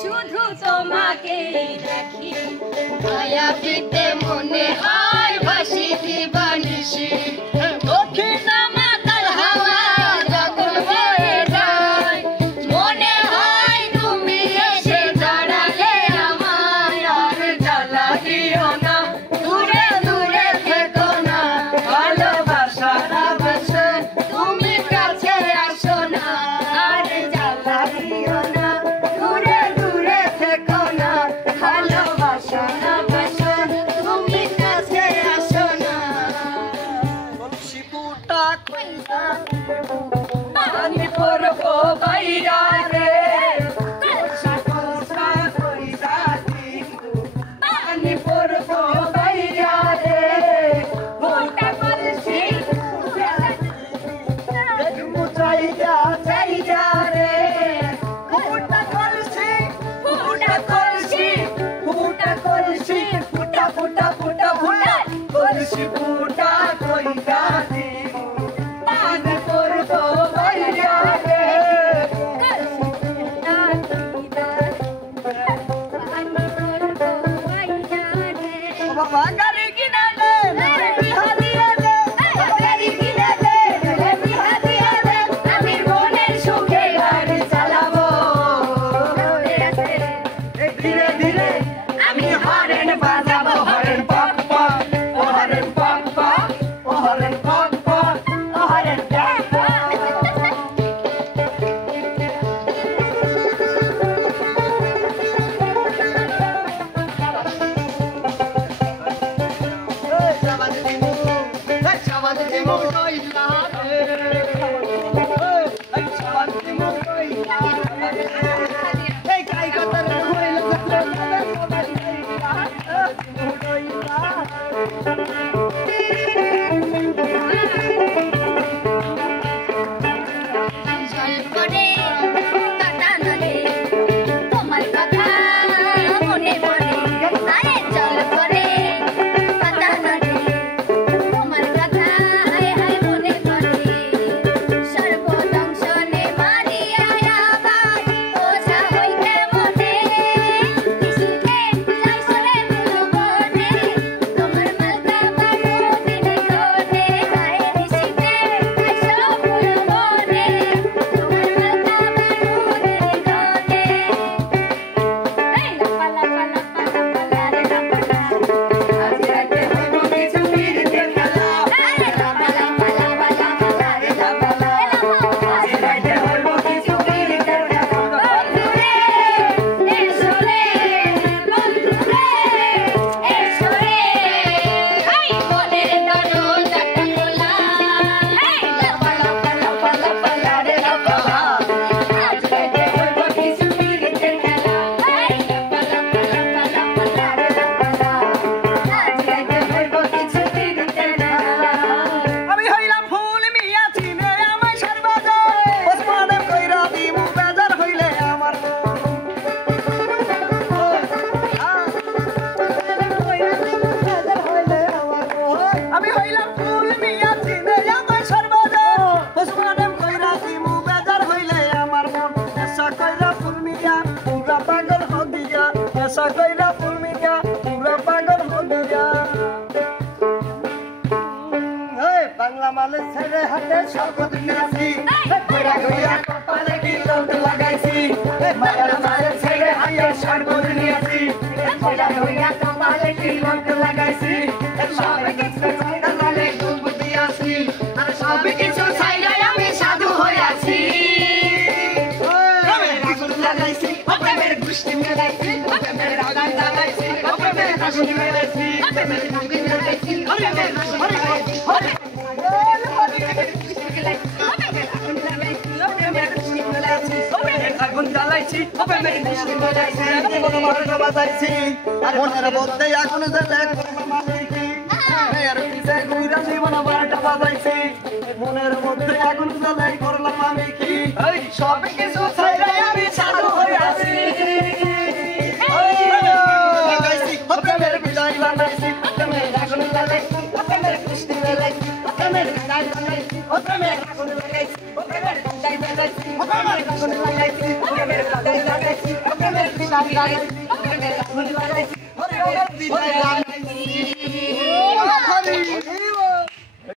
শুধু তোমাকে দেখি মায়া পেতে মনে হয় বাসি দিবানিশি দক্ষিণ মাতাল হাওয়া যখন বয়ে যায় মনে হয় তুমি এসে দাঁড়ালে আমায় আর জ্বালা দিও না দূরে দূরে থেকো না ভালোবাসা না বাসে তুমি কাছে আসো না আর জ্বালা দিও না দূরে দূরে থেকো না ভালোবাসা না বাসে তুমি কাছে আসো না কলসি ফুটা কইরা আমি করবো বাইরা রে কলসি ফুটা কইরা আমি করবো বাইরা রে মোটা কলসি দেখমু চাইরা চাইরা রে ফুটা কলসি মোটা কলসি ফুটা কলসি ফুটা ফুটা ফুটা ফুটা কলসি ফুটা কইরা আমি করবো বাইরা রে বাবা গাড়ি কিনা দে বিহা দিয়া দে গাড়ি কিনে দে বিহা দিয়ে দে আমি মনের সুখে গাড়ি চালাবো ধীরে ধীরে আমি হরেন বাজাবো হরেন পাক পাক ও হরেন পাক পাক ও হরেন পাক পাক ও হরেন পাক পাক এই চাবাদ দিমু কইলা রে এই চাবাদ দিমু কইলা রে এই কাই কথা হইল জল করে কাটা নদে তোমার কথা মনে পড়ে আরে জল করে কাটা নদে তোমার কথা হায় হায় মনে পড়ে সর্বদংশনে মারিয়া আবার ওঝা হইতে মনে কিছুতে যাইছরে মনে তোমার মালকা বারো দিনে কোনে হায় নিশিতে আইসো মনে তোমার মালকা বারো দিনে কোনে এই লাপা লাপা লাপা লাপা রে লাপা আজ রাতে হইব কিছু ফিরতে খেলা আরে লাপা লাপা লাপা লাপা রে লাপা আজ রাতে হইব কিছু ফিরতে খেলা বন্ধুরে এসো রে বন্ধুরে এসো রে হাই মনের দরজাটা খোলা এই লাপা লাপা লাপা লাপা রে লাপা আজ রাতে হইব কিছু ফিরতে খেলা এই লাপা লাপা লাপা লাপা রে লাপা আজ রাতে হইব কিছু ফিরতে খেলা আমি হইলাম ফুল মিয়া চিনে আমায় সর্বদা ওসমানে কইরা দিমু বেজার হইলে আমার আমি হইলাম ফুল মিয়া চিনে আমায় সর্বদা ওসমানে কইরা দিমু বেজার হইলে আমার মন এসা কইরা ফুল মিয়া পুরা পাগল হো গিয়া এসা কইরা ফুল মিয়া পুরা পাগল হো গিয়া বাংলা মালে ছেড়ে হাতে শপথ নিয়েছি ঘোরা ঘোরা কপালে কি লোট লাগাইছি বাংলা মালে ছেড়ে হাতে শপথ নিয়েছি ঘোরা ঘোরা কপালে কি লোট লাগাইছি সব কিছু ছাইড়া লালে ডুব দিয়াছি আর সব কিছু ছাইড়া আমি সাধু হইয়াছি আগুন লাগাইছি প্রেমের গুষ্টি মেলাইছি প্রেমের আগুন লাগাইছি প্রেমের আগুন মেলাইছি প্রেমের আগুন লাগাইছি প্রেমের আগুন মেলাইছি আগুন জ্বালাইছি প্রেমের গুষ্টি মেলাইছি মন মারটা বাজাইছি আর মনের মধ্যে আগুন জ্বালাই মালিকি আর পিছে ঘুরা জীবন মারটা বাজাইছি মনের মধ্যে আগুন জ্বালাই করলাম আমি কি সব কিছু ছাইড়াই আমি লাগাইছি